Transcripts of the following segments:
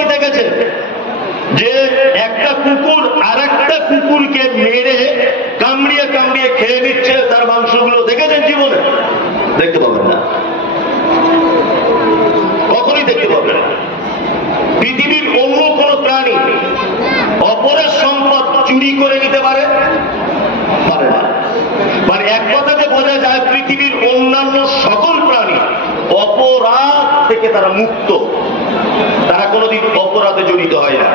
কি দেখেছেন যে একটা কুকুর আর একটা কুকুরকে মেরে কামড়িয়ে কামড়িয়ে খেয়ে নিচ্ছে তার মাংসগুলো? দেখেছেন জীবনে? দেখতে পাবেন না, কখনই দেখতে পাবেন না। পৃথিবীর অন্য কোন প্রাণী অপরের সম্পদ চুরি করে নিতে পারে? পারে না। মানে এক কথাতে বোঝা যায় পৃথিবীর অন্যান্য সকল প্রাণী অপরাধ থেকে তারা মুক্ত, তারা কোনোদিন অপরাধে জড়িত হয় না।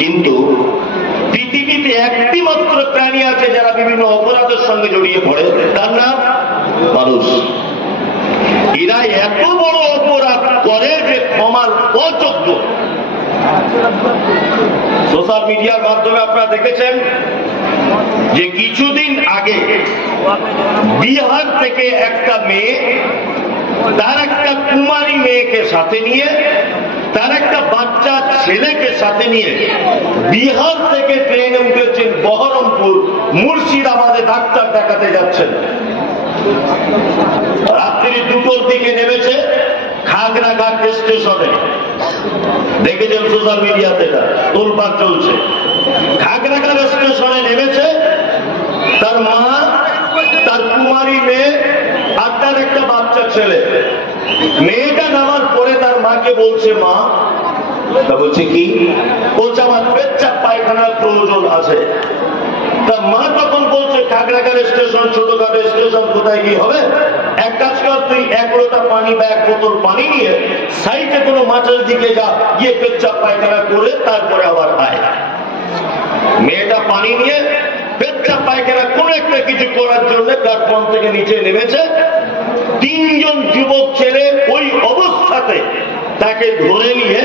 কিন্তু পৃথিবীতে একটি মাত্র প্রাণী আছে যারা বিভিন্ন অপরাধের সঙ্গে জড়িয়ে পড়ে, তার নাম মানুষ। এরা এত বড় অপরাধ করে যে ক্ষমার অযোগ্য। সোশ্যাল মিডিয়ার মাধ্যমে আপনারা দেখেছেন যে কিছুদিন আগে বিহার থেকে একটা মেয়ে তার একটা কুমারী মেয়েকে সাথে নিয়ে, তার একটা বাচ্চা ছেলেকে সাথে নিয়ে বিহার থেকে ট্রেনে উঠেছেন বহরমপুর, মুর্শিদাবাদে ডাক্তার দেখাতে যাচ্ছেন। রাত্রি 2টোর দিকে নেমেছে খাগড়াঘাট স্টেশনে। দেখেছেন সোশ্যাল মিডিয়াতে, তোলপাড় চলছে। খাগড়াঘাট স্টেশনে নেমেছে তার মা, তার কুমারী মেয়ে আর তার একটা বাচ্চা ছেলে। মেয়েটা নামার পরে তার মাকে বলছে, মা, বলছে কি? বলছে আমার পেচ্ছাপ পায়খানার প্রয়োজন আছে। তা মা তখন বলছে, খাগড়াঘাট স্টেশন ছোটখাটো স্টেশন, কোথায় কি হবে? এক কাজ কর, তুই 1 লোটা পানি বা 1 বোতল পানি নিয়ে সাইডে কোনো মাঠের দিকে যা, গিয়ে পেচ্ছাপ পায়খানা করে তারপরে আবার আয়। মেয়েটা পানি নিয়ে পেচ্ছাপ পায়খানা কোন একটা কিছু করার জন্য প্ল্যাটফর্ম থেকে নিচে নেমেছে। 3 জন যুবক ছেলে ওই অবস্থাতে তাকে ধরে নিয়ে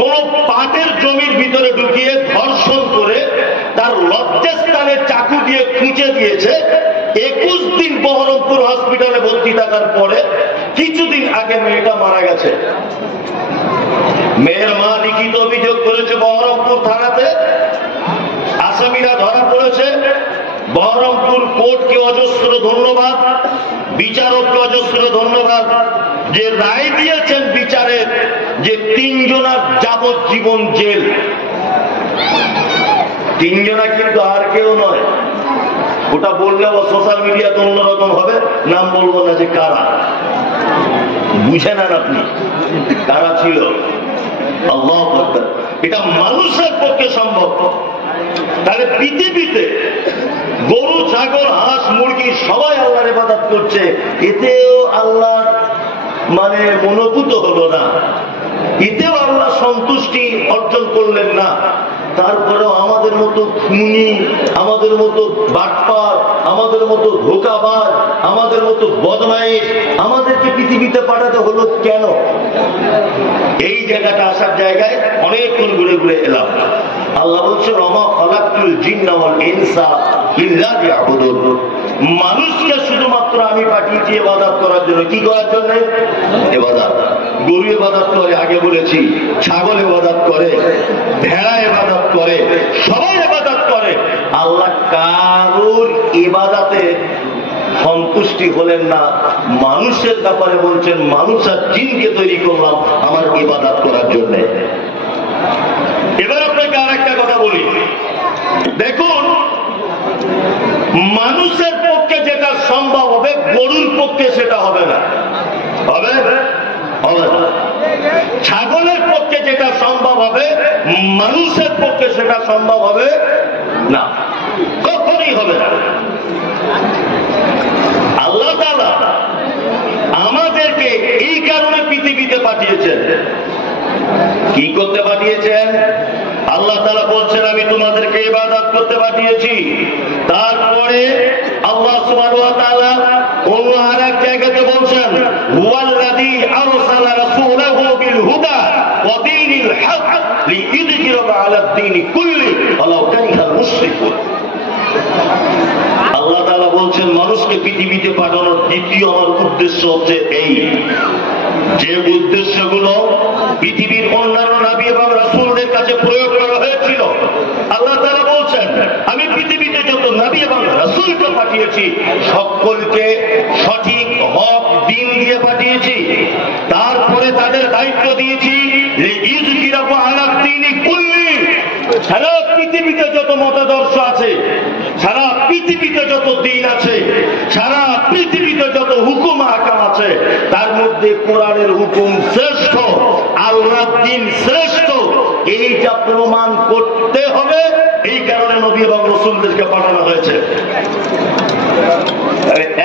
কোন পাটের জমির ভিতরে ঢুকিয়ে ধর্ষণ করে তার লজ্জাস্থানে চাকু দিয়ে খুঁজে দিয়েছে। 21 দিন বহরমপুর হসপিটালে ভর্তি থাকার পরে কিছুদিন আগে মেয়েটা মারা গেছে। মেয়ের মা লিখিত অভিযোগ করেছে বহরমপুর থানাতে। আসামিরা ধরা পড়েছে। বহরমপুর কোর্টকে অজস্র ধন্যবাদ, বিচারককে অজস্র ধন্যবাদ যে রায় দিয়েছেন বিচারের যে 3 জনার যাবজ্জীবন জেল। 3 জনা কিন্তু আর কেউ নয়। ওটা বললে সোশ্যাল মিডিয়াতে অন্যরকম হবে, নাম বলবো না যে কারা। বুঝে নেন আপনি কারা ছিল। আল্লাহু আকবার। এটা মানুষের পক্ষে সম্ভব। তাহলে পৃথিবীতে গরু, ছাগল, হাঁস, মুরগি সবাই আল্লাহর ইবাদত করছে, এতেও আল্লাহ মানে মনোভূত হলো না, এতেও আল্লাহ সন্তুষ্টি অর্জন করলেন না। তারপরেও আমাদের মতো খুনি, আমাদের মতো বাটপার, আমাদের মতো ধোঁকাবাজ, আমাদের মতো বদমাইশ আমাদেরকে পৃথিবীতে পাঠাতে হলো কেন? এই জায়গাটা আসার জায়গায় অনেকক্ষণ ঘুরে ঘুরে এলাম। আল্লাহ বলছেন, ওমা খালাকতুল জিন্না ওয়াল ইনসা ইল্লা লিয়াবুদুন। মানুষকে শুধুমাত্র আমি পাঠিয়েছি ইবাদত করার জন্য। কি করার জন্য? ইবাদত। গরু ইবাদত করে, আগে বলেছি, ছাগল ইবাদত করে, ভেড়া ইবাদত করে, সবাই ইবাদত করে। আল্লাহ কারোর ইবাদতে সন্তুষ্টি হলেন না। মানুষের ব্যাপারে বলছেন, মানুষ আর জিনকে তৈরি করলাম আমার ইবাদত করার জন্য। এবার আপনাকে আর একটা কথা বলি, দেখুন মানুষের পক্ষে যেটা সম্ভব হবে গরুর পক্ষে সেটা হবে না। হবে? হবে না। ছাগলের পক্ষে যেটা সম্ভব হবে মানুষের পক্ষে সেটা সম্ভব হবে না, কখনই হবে না। আল্লাহ তাআলা আমাদেরকে এই কারণে পৃথিবীতে পাঠিয়েছেন। কি করতে পাঠিয়েছেন? আল্লাহ তাআলা বলছেন, আমি তোমাদেরকে ইবাদত করতে পাঠিয়েছি। তারপরে আল্লাহ সুবহানাহু ওয়া তাআলা অন্য আরেক জায়গাতে বলছেন, হুয়াল্লাযী আরসালা রাসূলাহু বিল হুদা ওয়া দীনিল হক লিইয়ুযহিরাহু আলাদ দীনি কুল্লি ওয়ালাউ কারিহাল মুশরিকুন। আল্লাহ তাআলা বলছেন, মানুষকে পৃথিবীতে পাঠানোর দ্বিতীয় আমার উদ্দেশ্য হচ্ছে এই, যে উদ্দেশ্যগুলো পৃথিবীর অন্যান্য নবী এবং রাসূলদের কাছে প্রয়োগ করা হয়েছিল। আল্লাহ তাআলা বলছেন, আমি পৃথিবীতে যত নবী এবং রাসূলকে পাঠিয়েছি সকলকে সঠিক হক দ্বীন দিয়ে পাঠিয়েছি। তারপরে তাদের দায়িত্ব দিয়েছি যে সারা পৃথিবীতে যত মতাদর্শ আছে, সারা পৃথিবীতে যত দিন আছে, সারা পৃথিবীতে যত হুকুম আহকাম আছে, তার মধ্যে কোরআনের হুকুম শ্রেষ্ঠ, আল্লাহর দ্বীন শ্রেষ্ঠ। এইটা প্রমাণ করতে হবে। এই কারণে নবী এবং রাসূলদেরকে পাঠানো হয়েছে।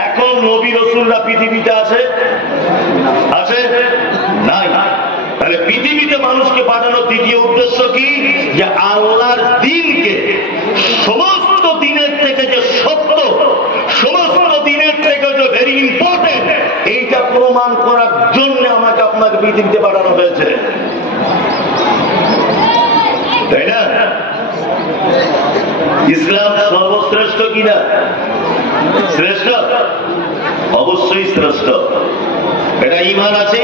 এখন নবী রাসূলরা পৃথিবীতে আছে আছে নাই? তাহলে পৃথিবীতে মানুষকে পাঠানোর দ্বিতীয় উদ্দেশ্য কি? যে আল্লাহর দ্বীনকে সমস্ত দিনের থেকে যে সত্য, সমস্ত দিনের থেকে যে ভেরি ইম্পর্টেন্ট, এইটা প্রমাণ করার জন্য আমাকে আপনাকে পৃথিবীতে পাঠানো হয়েছে, তাই না? ইসলাম সর্বশ্রেষ্ঠ কিনা? শ্রেষ্ঠ, অবশ্যই শ্রেষ্ঠ। এটা ঈমান আছে,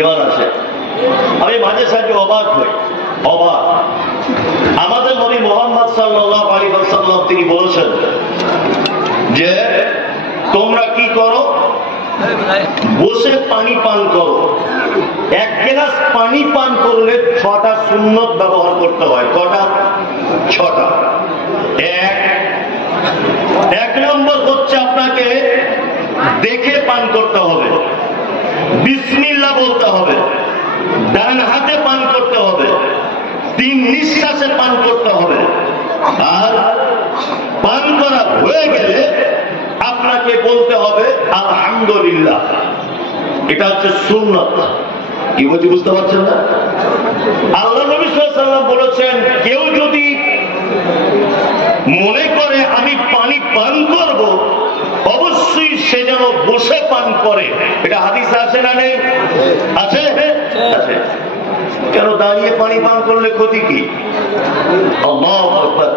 ঈমান আছে। আমি মাঝে সাঝে অবাক হই, অবাক। আমাদের নবী মুহাম্মদ সাল্লাল্লাহু আলাইহি ওয়াসাল্লাম তিনি বলেছেন যে তোমরা কি করো? বসে পানি পান করো। এক গ্লাস পানি পান করলে 6টা সুন্নত ব্যবহার করতে হয়। কটা? 6টা। এক নম্বর হচ্ছে আপনাকে দেখে পান করতে হবে, বিসমিল্লাহ বলতে হবে, ডান হাতে পান করতে হবে, 3 নিঃশ্বাসে পান করতে হবে। আর পান করা হয়ে গেলে আপনাকে বলতে হবে আলহামদুলিল্লাহ। এটা হচ্ছে সুন্নাত। কি বলছি বুঝতে পারছেন না? আল্লাহ নবী সাল্লাল্লাহু আলাইহি ওয়াসাল্লাম বলেছেন, কেউ যদি মনে করে আমি পানি পান করব, অবশ্যই সে যেন বসে পান করে। এটা হাদিসে আছে না নেই? আছে, আছে। কেন দাঁড়িয়ে পানি পান করলে ক্ষতি কি? আল্লাহু আকবার।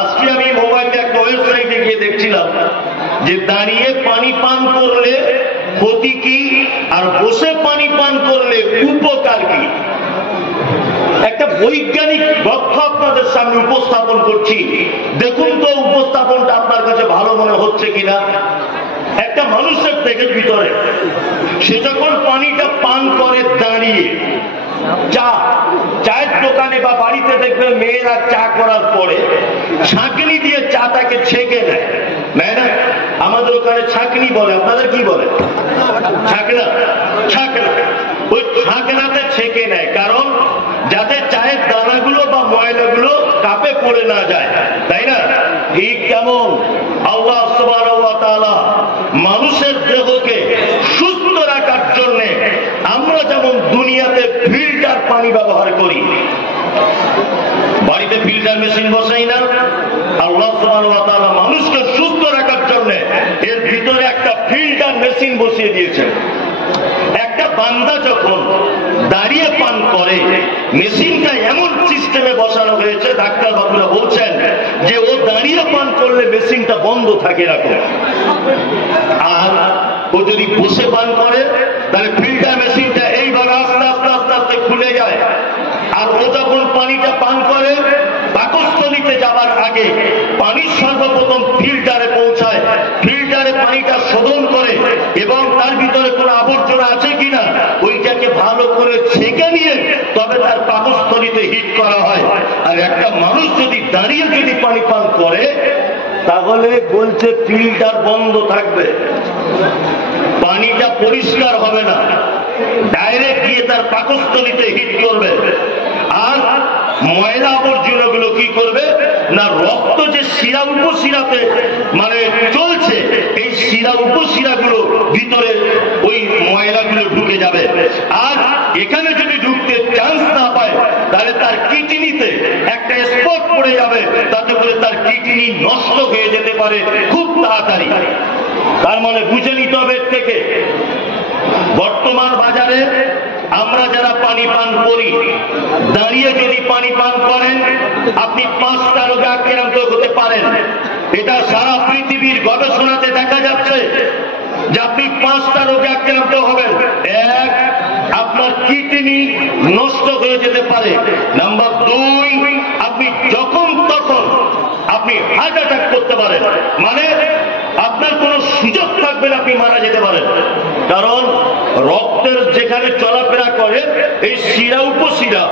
আজকে আমি মোবাইলে একটা ওয়েবসাইটে গিয়ে দেখছিলাম যে দাঁড়িয়ে পানি পান করলে ক্ষতি কি আর বসে পানি পান করলে উপকার কি। একটা বৈজ্ঞানিক তথ্য আপনাদের সামনে উপস্থাপন করছি, দেখুন তো উপস্থাপনটা আপনার কাছে ভালো মনে হচ্ছে কিনা। একটা মানুষের পেটের ভিতরে সে যখন পানিটা পান করে দাঁড়িয়ে, চায়ের দোকানে বা বাড়িতে দেখবেন মেয়েরা চা করার পরে ছাঁকনি দিয়ে চাটাকে ছেঁকে নেয় না? আমাদের ওখানে ছাঁকনি বলে, আপনাদের কি বলে? ছাঁকনা। ছাঁকনা। ওই ছাঁকনাতে ছেঁকে নেয়, কারণ যাতে চায়ের দানাগুলো বা ময়লাগুলো কাপে পড়ে না যায়, তাই না? ঠিক কেমন আল্লাহ সুবহানাহু ওয়া তাআলা মানুষের দেহকে সুস্থ রাখার জন্য আমরা যেমন দুনিয়াতে ফিল্টার পানি ব্যবহার করি, বাড়িতে ফিল্টার মেশিন বসাই না, আল্লাহ সুবহানাহু ওয়া তাআলা মানুষকে সুস্থ রাখার জন্য এর ভিতরে একটা ফিল্টার মেশিন বসিয়ে দিয়েছেন। একটা বান্দা যখন দাঁড়িয়ে পান করে, মেশিনটা এমন সিস্টেমে বসানো হয়েছে, ডাক্তার বাবুরা বলছেন যে ও দাঁড়িয়ে পান করলে মেশিনটা বন্ধ থাকে এরকম। আর ও যদি বসে পান করে তাহলে ফিল্টার মেশিনটা এইভাবে আস্তে আস্তে আস্তে আস্তে খুলে যায়। আর ও যখন পানিটা পান করে, পাকস্থলীতে যাবার আগে পানি সর্বপ্রথম ফিল্টারে পৌঁছায়, ফিল্টারে পানিটা শোধন করে এবং তার ভিতরে কোনো আবর্জনা আছে কিনা ওইটাকে ভালো করে ছেঁকে নিয়ে তবে তার পাকস্থলীতে হিট করা হয়। আর একটা মানুষ যদি দাঁড়িয়ে যদি পানি পান করে, তাহলে বলছে ফিল্টার বন্ধ থাকবে, পানিটা পরিষ্কার হবে না, ডাইরেক্ট গিয়ে তার পাকস্থলীতে হিট করবে। আর ময়লা আবর্জনা গুলো কি করবে না, রক্ত যে শিরা উপশিরাতে মানে চলছে, এই শিরা উপশিরা গুলো ভিতরে ওই ময়লাগুলো ঢুকে যাবে। আর এখানে যদি ঢুকতে চান্স না পায়, তাহলে তার কিডনিতে একটা স্পট পড়ে যাবে, তাতে করে তার কিডনি নষ্ট হয়ে যেতে পারে খুব তাড়াতাড়ি। তার মানে বুঝে নিতে হবে থেকে বর্তমান বাজারে আমরা যারা পানি পান করি, দাঁড়িয়ে যদি পানি পান করেন আপনি 5টা রোগে আক্রান্ত হতে পারেন। এটা সারা পৃথিবীর গবেষণাতে দেখা যাচ্ছে যে আপনি 5টা রোগে আক্রান্ত হবেন। 1, আপনার কিডনি নষ্ট হয়ে যেতে পারে। নাম্বার 2, আপনি যখন তখন আপনি হার্ট অ্যাটাক করতে পারেন, মানে আপনার কোনো সুযোগ থাকবে না, আপনি মারা যেতে পারেন। কারণ রক্তের যেখানে চলাফেরা করে এই শিরা উপশিরা,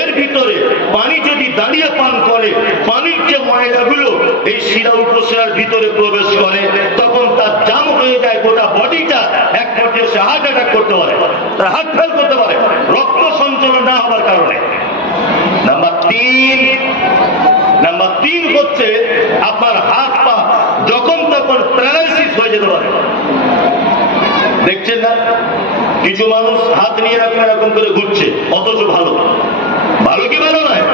এর ভিতরে পানি যদি দাঁড়িয়ে পান করে, পানির যে ময়লাগুলো এই শিরা উপশিরার ভিতরে প্রবেশ করে, তখন তার জাম হয়ে যায় গোটা বডিটা, এক পর্যায়ে সে হার্ট অ্যাটাক করতে পারে, তার হার্ট ফেল করতে পারে রক্ত সঞ্চালন না হওয়ার কারণে। নাম্বার 3 হচ্ছে আপনার হাত পা যখন তখন প্যারালাইসিস হয়ে যেতে পারে। দেখছেন না কিছু মানুষ হাত নিয়ে এরকম করে ঘুরছে, অথচ ভালো কি ভালো নয়,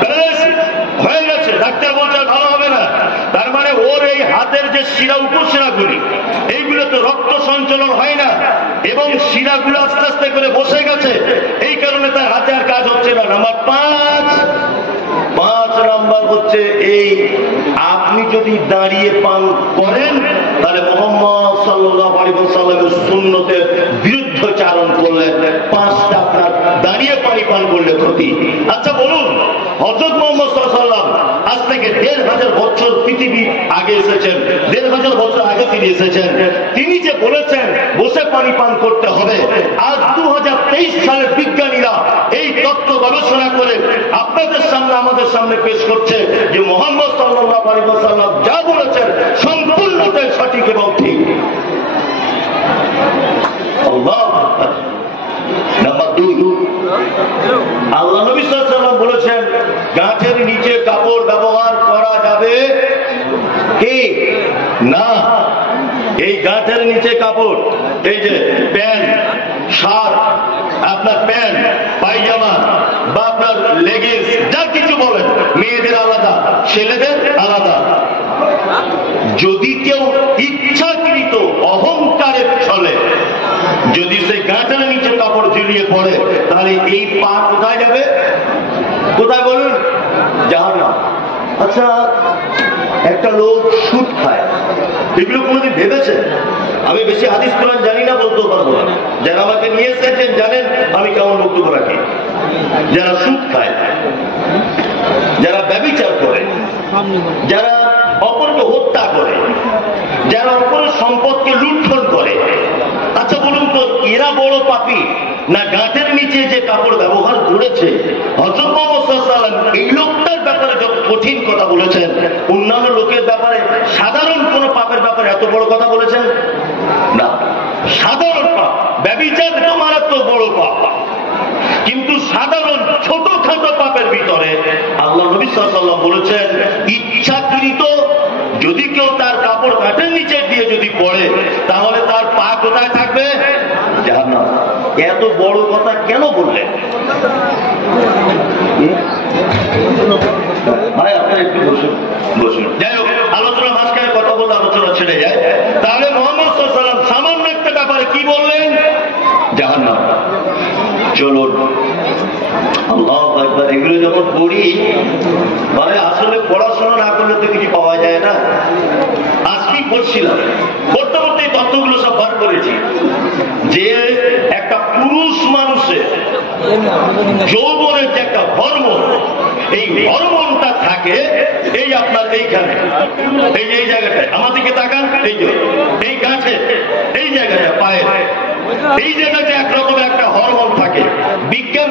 প্যারালাইসিস হয়ে গেছে, ডাক্তার বলছে ভালো হবে না। তার মানে ওর এই হাতের যে শিরা উপশিরাগুলি, এইগুলোতে রক্ত সঞ্চালন হয় না এবং শিরাগুলো আস্তে আস্তে করে বসে গেছে, এই কারণে তার হাতে আর কাজ হচ্ছে না। নাম্বার 5 নাম্বার হচ্ছে এই, আপনি যদি দাঁড়িয়ে পান করেন তাহলে মুহাম্মদ সাল্লাল্লাহু আলাইহি ওয়াসাল্লামের সুন্নতের বিরুদ্ধচারণ করলেন। 5টা আপনার দাঁড়িয়ে পানি পান করলে ক্ষতি। আচ্ছা বলুন, হযরত মুহাম্মদ সাল্লাল্লাহু আলাইহি ওয়াসাল্লাম আজ থেকে 1500 বছর পৃথিবী আগে এসেছেন, 1500 বছর আগে তিনি এসেছেন, তিনি যে বলেছেন বসে পানি পান করতে হবে, আজ 2023 সালের বিজ্ঞানীরা এই তত্ত্ব গবেষণা করে আপনাদের সামনে আমাদের সামনে পেশ করছে যে মুহাম্মদ সাল্লাল্লাহু আলাইহি ওয়াসাল্লাম যা বলেছেন সম্পূর্ণটাই সঠিক এবং ঠিক। নাম্বার 2, আল্লাহ নবী সাল্লাল্লাহু আলাইহি ওয়াসাল্লাম বলেছেন গাঁটের নিচে কাপড় ব্যবহার করা যাবে কি না। এই গাঁটের নিচে কাপড়, এই যে প্যান্ট, শার্ট, আপনার প্যান্ট, পায়জামা বা আপনার লেগিংস, যা কিছু বলেন, মেয়েদের আলাদা, ছেলেদের আলাদা, যদি কেউ ইচ্ছাকৃত অহংকারের ছলে যদি সেই গাঁটের নিচে কাপড় ঝুলিয়ে পড়ে, তাহলে এই পা কোথায় যাবে? কোথায় বলুন? জাহান্নাম। আচ্ছা, একটা লোক সুদ খায়, এগুলো কোনোদিন ভেবেছেন? আমি বেশি হাদিস কোরআন জানি না, বলতেও পারবো না। যারা আমাকে নিয়ে এসেছেন জানেন আমি কেমন বক্তব্য রাখি। যারা সুদ খায়, যারা ব্যভিচার করে, যারা অপরকে হত্যা করে, যারা অপরের সম্পদকে লুণ্ঠন করে, আচ্ছা বলুন তো এরা বড় পাপী না গাঁটের নিচে যে কাপড় ব্যবহার করেছে? হযরত মুহাম্মদ সাল্লাল্লাহু আলাইহি ওয়াসাল্লাম এই লোকটার ব্যাপারে যত কঠিন কথা বলেছেন, অন্যান্য লোকের ব্যাপারে, সাধারণ কোন পাপের ব্যাপারে এত বড় কথা বলেছেন না। সাধারণ পাপ, ব্যভিচার তো মারাত্মক বড় পাপ, কিন্তু সাধারণ ছোটখাটো পাপের ভিতরে আল্লাহ নবী সাল্লাল্লাহু আলাইহি ওয়াসাল্লাম বলেছেন ইচ্ছাকৃত যদি কেউ তার কাপড় গাঁটের নিচে দিয়ে যদি পড়ে, তাহলে তার পা কোথায় থাকবে? জাহান্নাম। এত বড় কথা কেন বললেন ভাই? আপনারা একটু বসুন। যাই হোক, আলোচনা মাঝখানে কথা বলতে আলোচনা ছেড়ে যায়। তাহলে মুহাম্মদ সাল্লাল্লাহু আলাইহি ওয়াসাল্লাম সামান্য একটা ব্যাপারে কি বললেন? জাহান্নাম। চলুন, আল্লাহু আকবার। এগুলো যখন পড়ি, মানে আসলে পড়াশোনা না করলে তো কিছু পাওয়া যায় না। আজকে পড়ছিলাম, পড়তে পড়তে এই তথ্যগুলো সব বার করেছি যে একটা পুরুষ মানুষের যৌবনের যে একটা হরমোন, এই হরমোনটা থাকে এই আপনার এইখানে, এই যে এই জায়গাটায়, আমাদেরকে তাকান, এই যে এই গাছে, এই জায়গাটা পায়ে, এই জায়গাতে একরকম একটা হরমোন থাকে। বিজ্ঞান